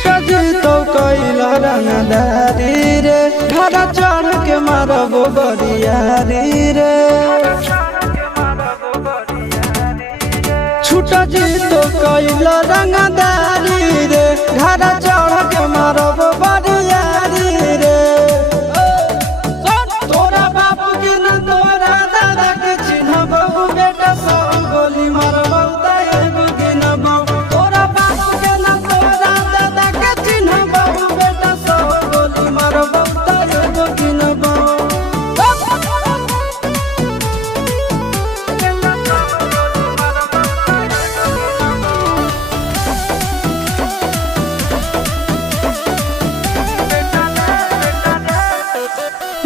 छुटा जी तो कैला रंगदारी रे घरा चढ़ के मारबो बरियारी रे छुटा जी तो कैला रंगदारी रे घरा